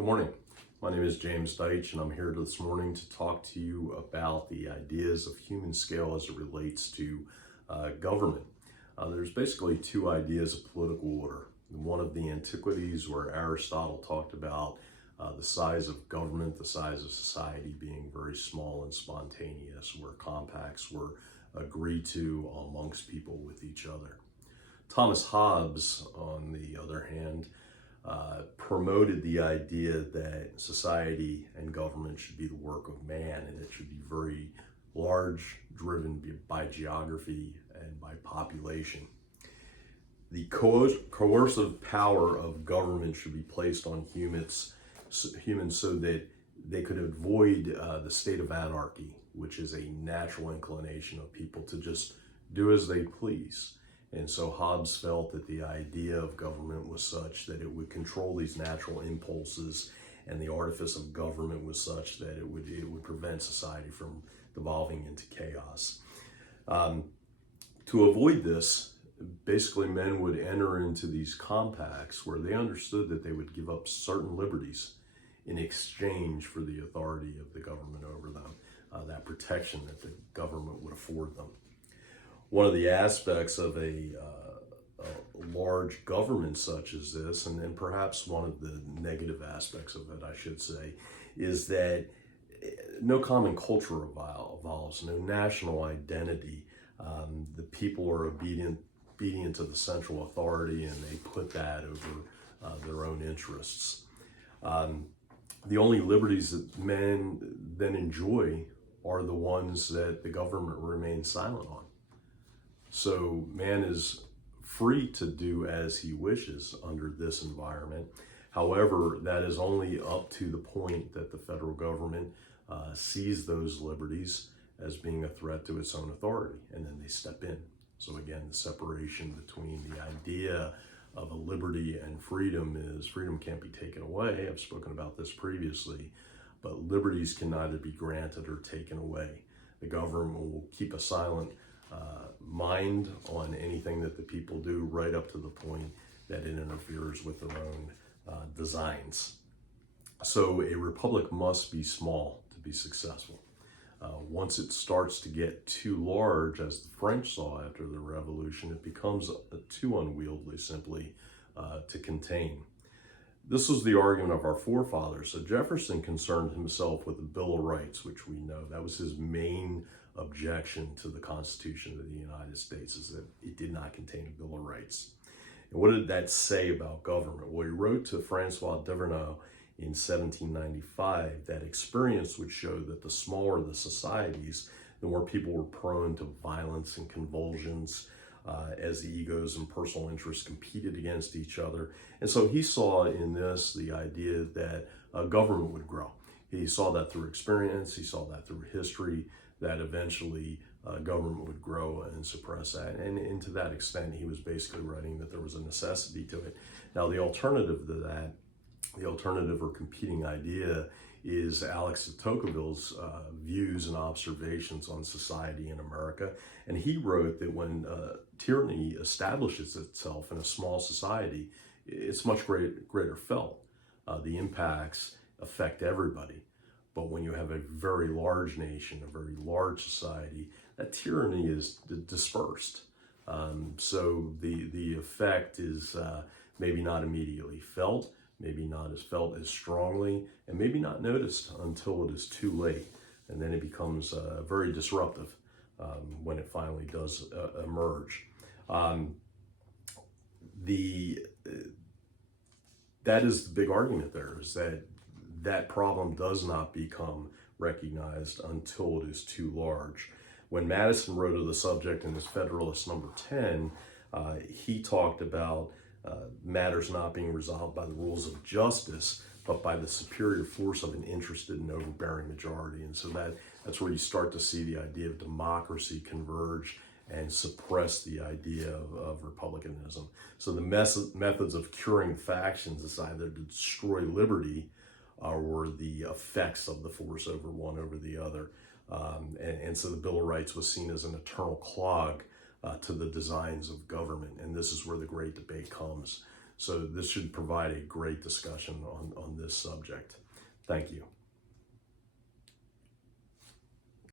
Good morning. My name is James Deitch, and I'm here this morning to talk to you about the ideas of human scale as it relates to government. There's basically two ideas of political order. One of the Antiquities, where Aristotle talked about the size of government, the size of society being very small and spontaneous, where compacts were agreed to amongst people with each other. Thomas Hobbes, on the other hand, promoted the idea that society and government should be the work of man, and it should be very large, driven by geography and by population. The coercive power of government should be placed on humans so that they could avoid the state of anarchy, which is a natural inclination of people to just do as they please. And so Hobbes felt that the idea of government was such that it would control these natural impulses, and the artifice of government was such that it would prevent society from devolving into chaos. To avoid this, basically men would enter into these compacts where they understood that they would give up certain liberties in exchange for the authority of the government over them, that protection that the government would afford them. One of the aspects of a large government such as this, and then perhaps one of the negative aspects of it, I should say, is that no common culture evolves, no national identity. The people are obedient to the central authority, and they put that over their own interests. The only liberties that men then enjoy are the ones that the government remains silent on. So man is free to do as he wishes under this environment. However, that is only up to the point that the federal government sees those liberties as being a threat to its own authority, and then they step in. So again, the separation between the idea of a liberty and freedom is freedom can't be taken away. I've spoken about this previously, but liberties can neither be granted or taken away. The government will keep a silent mind on anything that the people do, right up to the point that it interferes with their own designs. So a republic must be small to be successful. Once it starts to get too large, as the French saw after the Revolution, it becomes too unwieldy simply to contain. This was the argument of our forefathers. So Jefferson concerned himself with the Bill of Rights, which we know that was his main objection to the Constitution of the United States, is that it did not contain a Bill of Rights. And what did that say about government? Well, he wrote to Francois Deverneaux in 1795 that experience would show that the smaller the societies, the more people were prone to violence and convulsions as the egos and personal interests competed against each other. And so he saw in this the idea that government would grow. He saw that through experience, he saw that through history, that eventually government would grow and suppress that. And to that extent, he was basically writing that there was a necessity to it. Now, the alternative to that, the alternative or competing idea, is Alex de Tocqueville's views and observations on society in America. And he wrote that when tyranny establishes itself in a small society, it's much greater felt. The impacts affect everybody. But when you have a very large nation, a very large society, that tyranny is dispersed. So the effect is maybe not immediately felt, maybe not as felt as strongly, and maybe not noticed until it is too late. And then it becomes very disruptive when it finally does emerge. That is the big argument there, is that problem does not become recognized until it is too large. When Madison wrote of the subject in his Federalist number 10, he talked about matters not being resolved by the rules of justice, but by the superior force of an interested and overbearing majority. And so that's where you start to see the idea of democracy converge and suppress the idea of republicanism. So the methods of curing factions is either to destroy liberty or the effects of the force over one over the other. And so the Bill of Rights was seen as an eternal clog to the designs of government. And this is where the great debate comes. So this should provide a great discussion on this subject. Thank you.